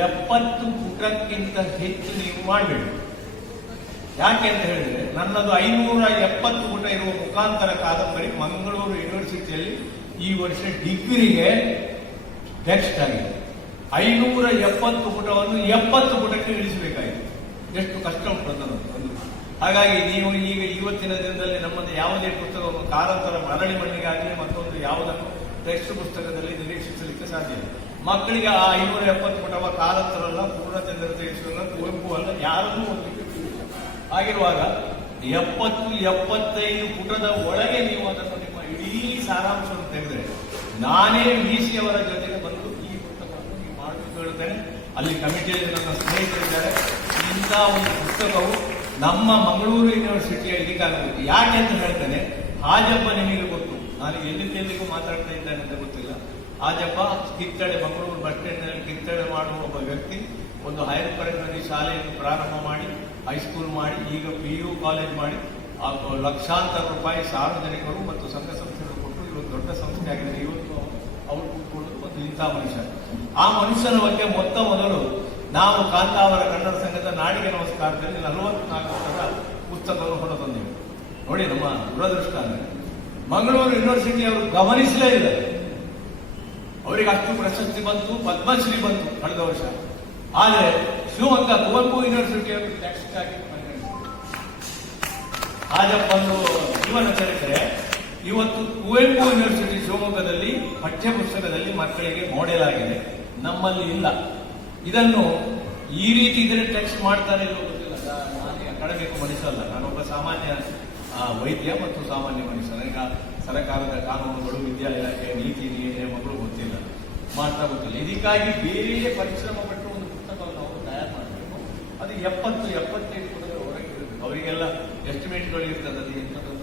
70 ಪುಟಕ್ಕಿಂತ ಹೆಚ್ಚು ನೀವು ಮಾಡಬೇಕು. ಯಾಕೆ ಅಂತ ಹೇಳಿದ್ರೆ ನನ್ನದು 570 ಪುಟ ಇರುವ ಮುಖಾಂತರ ಕಾದಂಬರಿ ಮಂಗಳೂರು ಯೂನಿವರ್ಸಿಟಿಯಲ್ಲಿ ಈ ವರ್ಷ ಡಿಗ್ರಿಗೆ ಟೆಕ್ಸ್ಟ್ ಆಗಿದೆ. 570 ಪುಟವನ್ನು 70 ಪುಟಕ್ಕೆ ಇಳಿಸಬೇಕಾಗಿದೆ. ಎಷ್ಟು ಕಷ್ಟ ಉಂಟು ಅದನ್ನು. ಹಾಗಾಗಿ ನೀವು ಈಗ ಇವತ್ತಿನ ದಿನದಲ್ಲಿ ನಮ್ಮದು ಯಾವುದೇ ಪುಸ್ತಕವನ್ನು ಕಾರಂತರ ಮರಳಿ ಮಣ್ಣಿಗಾಗಲಿ ಮತ್ತೊಂದು ಯಾವುದನ್ನು ಟೆಕ್ಸ್ಟ್ ಪುಸ್ತಕದಲ್ಲಿ ನಿರೀಕ್ಷಿಸಲಿಕ್ಕೆ ಸಾಧ್ಯ ಇಲ್ಲ. ಮಕ್ಕಳಿಗೆ ಆ 570 ಪುಟವ ಕಾರಂತರಲ್ಲ, ಪೂರ್ಣಚಂದ್ರ ತೇಜಸ್ವಿಯಲ್ಲ, ಕುವೆಂಪು ಅಲ್ಲ, ಯಾರನ್ನೂ ಓದಲಿಕ್ಕೆ ಆಗಿರುವಾಗ 70-75 ಪುಟದ ಒಳಗೆ ನೀವು ಅದನ್ನು ನಿಮ್ಮ ಇಡೀ ಸಾರಾಂಶವನ್ನು ತೆಗೆದರೆ, ನಾನೇ VC ಅವರ ಜೊತೆಗೆ ಬಂದು ಈ ಪುಸ್ತಕವನ್ನು ನೀವು ಮಾಡಬೇಕು ಹೇಳ್ತೇನೆ. ಅಲ್ಲಿ ಕಮಿಟಿಯಲ್ಲಿ ನನ್ನ ಸ್ನೇಹಿತರಿದ್ದಾರೆ. ಇಂಥ ಒಂದು ಪುಸ್ತಕವು ನಮ್ಮ ಮಂಗಳೂರು ಯೂನಿವರ್ಸಿಟಿಯ ಇದಕ್ಕಾಗಬೇಕು. ಯಾಕೆ ಅಂತ ಹೇಳ್ತೇನೆ, ಹಾಜಪ್ಪ ನಿಮಗೆ ಗೊತ್ತು, ನಾನು ಎಲ್ಲಿಗೂ ಮಾತಾಡ್ತಾ ಇದ್ದೇನೆ ಅಂತ ಗೊತ್ತಿಲ್ಲ. ಹಾಜಪ್ಪ ಕಿತ್ತಳೆ, ಮಂಗಳೂರು ಬಸ್ ಸ್ಟ್ಯಾಂಡ್ನಲ್ಲಿ ಕಿತ್ತಳೆ ಮಾಡುವ ಒಬ್ಬ ವ್ಯಕ್ತಿ. ಒಂದು ಹೈಯರ್ ಪ್ರೈಮರಿ ಶಾಲೆಯನ್ನು ಪ್ರಾರಂಭ ಮಾಡಿ, ಹೈಸ್ಕೂಲ್ ಮಾಡಿ, ಈಗ PU ಕಾಲೇಜ್ ಮಾಡಿ, ಲಕ್ಷಾಂತರ ರೂಪಾಯಿ ಸಾರ್ವಜನಿಕರು ಮತ್ತು ಸಂಘ ಸಂಸ್ಥೆಗಳು ಕೊಟ್ಟು ಇವತ್ತು ದೊಡ್ಡ ಸಂಸ್ಥೆ ಆಗಿದೆ. ಇವತ್ತು ಅವರು ಕೂತ್ಕೊಳ್ಳೋದು ಮತ್ತು ಇಂಥ ಮನುಷ್ಯ. ಆ ಮನುಷ್ಯನ ಬಗ್ಗೆ ಮೊದಲು ನಾವು ಕಾಂತಾವರ ಕನ್ನಡ ಸಂಘದ ನಾಡಿಗೆ ನಮಸ್ಕಾರದಲ್ಲಿ 44 ಪುಟದ ಪುಸ್ತಕವನ್ನು ಹೊರತಂದೆವು. ನೋಡಿ, ನಮ್ಮ ದುರದೃಷ್ಟ ಅಂದರೆ ಮಂಗಳೂರು ಯೂನಿವರ್ಸಿಟಿ ಅವರು ಗಮನಿಸಲೇ ಇಲ್ಲ. ಅವರಿಗೆ ಅಷ್ಟು ಪ್ರಶಸ್ತಿ ಬಂತು, ಪದ್ಮಶ್ರೀ ಬಂತು ಕಳೆದ ವರ್ಷ. ಆದರೆ ಶಿವಮೊಗ್ಗ ಕುವೆಂಪು ಯೂನಿವರ್ಸಿಟಿಯವರು ಟೆಕ್ಸ್ಟ್ ಆಗಿ ಹಾಜಪ್ಪಂದು ಜೀವನ ಚರಿತ್ರೆ ಇವತ್ತು ಕುವೆಂಪು ಯೂನಿವರ್ಸಿಟಿ ಶಿವಮೊಗ್ಗದಲ್ಲಿ ಪಠ್ಯ ಪುಸ್ತಕದಲ್ಲಿ ಮಕ್ಕಳಿಗೆ ಮಾಡೆಲ್ ಆಗಿದೆ. ನಮ್ಮಲ್ಲಿ ಇಲ್ಲ. ಇದನ್ನು ಈ ರೀತಿ ಇದ್ರೆ ಟೆಕ್ಸ್ಟ್ ಮಾಡ್ತಾರೆ ಇಲ್ಲೋ ಗೊತ್ತಿಲ್ಲ. ನಾನು ಅಕಾಡೆಮಿಕ್ ಮನುಷ್ಯಲ್ಲ, ನಾನೊಬ್ಬ ಸಾಮಾನ್ಯ ವೈದ್ಯ ಮತ್ತು ಸಾಮಾನ್ಯ ಮನುಷ್ಯ. ಈಗ ಸರ್ಕಾರದ ಕಾನೂನುಗಳು, ವಿದ್ಯಾ ಇಲಾಖೆ ನೀತಿ ನಿಯಮಗಳು ಗೊತ್ತಿಲ್ಲ. ಮಾಡ್ತಾ ಗೊತ್ತಿಲ್ಲ. ಇದಕ್ಕಾಗಿ ಬೇರೆ ಪರಿಶ್ರಮ ಪಟ್ಟು ಒಂದು ಪುಸ್ತಕವನ್ನು ಅವರು ತಯಾರು ಮಾಡಬೇಕು. ಅದು 70-75 ಪುಸ್ತಕಗಳು ಹೊರಗೆ ಇರಬೇಕು. ಅವರಿಗೆಲ್ಲ ಎಸ್ಟಿಮೇಟ್ಗಳು ಇರ್ತದೆ. ಅದು ಎಂಥದ್ದು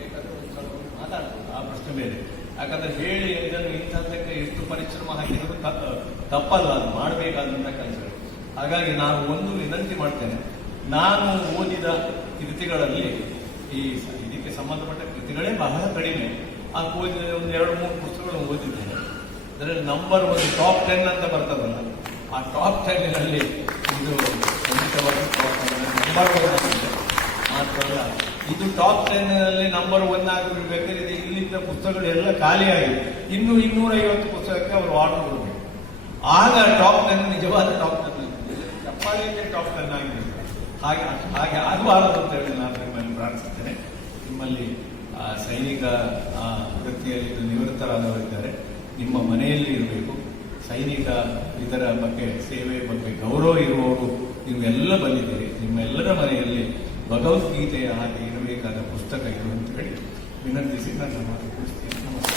ಬೇಕಾದ್ರೆ ಒಂದು ಸಲ ಮಾತಾಡ್ಬೋದು, ಆ ಪ್ರಶ್ನೆ ಬೇರೆ. ಯಾಕಂದ್ರೆ ಹೇಳಿ ಇದನ್ನು ಇಂಥದ್ದಕ್ಕೆ ಎಷ್ಟು ಪರಿಶ್ರಮ ಹಾಕಿದ್ರು ತಪ್ಪಲ್ಲ, ಅದು ಮಾಡಬೇಕಾದಂಥ ಕೆಲಸಗಳು. ಹಾಗಾಗಿ ನಾನು ಒಂದು ವಿನಂತಿ ಮಾಡ್ತೇನೆ, ನಾನು ಓದಿದ ಕೃತಿಗಳಲ್ಲಿ ಇದಕ್ಕೆ ಸಂಬಂಧಪಟ್ಟ ಕೃತಿಗಳೇ ಬಹಳ ಕಡಿಮೆ. ಆ ಓದಿದ ಒಂದು 2-3 ಪುಸ್ತಕಗಳು ಓದಿದ್ದೇನೆ. ಅದರಲ್ಲಿ ನಂಬರ್ 1 ಟಾಪ್ 10 ಅಂತ ಬರ್ತದಲ್ಲ, ಆ ಟಾಪ್ 10ನಲ್ಲಿ ಇದು ಖಂಡಿತವಾಗಿ ನಂಬರ್ 1 ಆಗಿದೆ. ಮಾತ್ರವಲ್ಲ, ಇದು ಟಾಪ್ 10ನಲ್ಲಿ ನಂಬರ್ 1 ಆಗಿರ್ಬೇಕಾದ್ರೆ ಇದು ಇಲ್ಲಿದ್ದ ಪುಸ್ತಕಗಳೆಲ್ಲ ಖಾಲಿಯಾಗಿದೆ. 250 ಪುಸ್ತಕಕ್ಕೆ ಅವರು ಆರ್ಡರ್ ಕೊಡಬೇಕು. ಆಗ ಟಾಪ್ 10 ನಿಜವಾದ ಟಾಪ್ 10 ಚಪ್ಪಾಳಿಯಲ್ಲೇ ಟಾಪ್ 10 ಆಗಿದೆ. ಹಾಗೆ ಆಗಬಾರದು ಅಂತ ಹೇಳಿ ನಾನು ನಿಮ್ಮಲ್ಲಿ ಪ್ರಾರ್ಥಿಸ್ತೇನೆ. ನಿಮ್ಮಲ್ಲಿ ಸೈನಿಕ ವೃತ್ತಿಯಲ್ಲಿ ನಿವೃತ್ತರಾದವರಿದ್ದಾರೆ, ನಿಮ್ಮ ಮನೆಯಲ್ಲಿ ಇರಬೇಕು. ಸೈನಿಕ ಇದರ ಬಗ್ಗೆ, ಸೇವೆಯ ಬಗ್ಗೆ ಗೌರವ ಇರುವವರು ನೀವೆಲ್ಲ ಬಂದಿದ್ದೀರಿ. ನಿಮ್ಮೆಲ್ಲರ ಮನೆಯಲ್ಲಿ ಭಗವದ್ಗೀತೆಯ ಹಾಗೆ ಇರಬೇಕಾದ ಪುಸ್ತಕ ಇದು ಅಂತ ಹೇಳಿ ವಿನಂತಿಸಿ ನನ್ನ ಮಾತು ಮುಗಿಸ್ತೀನಿ. ನಮಸ್ಕಾರ.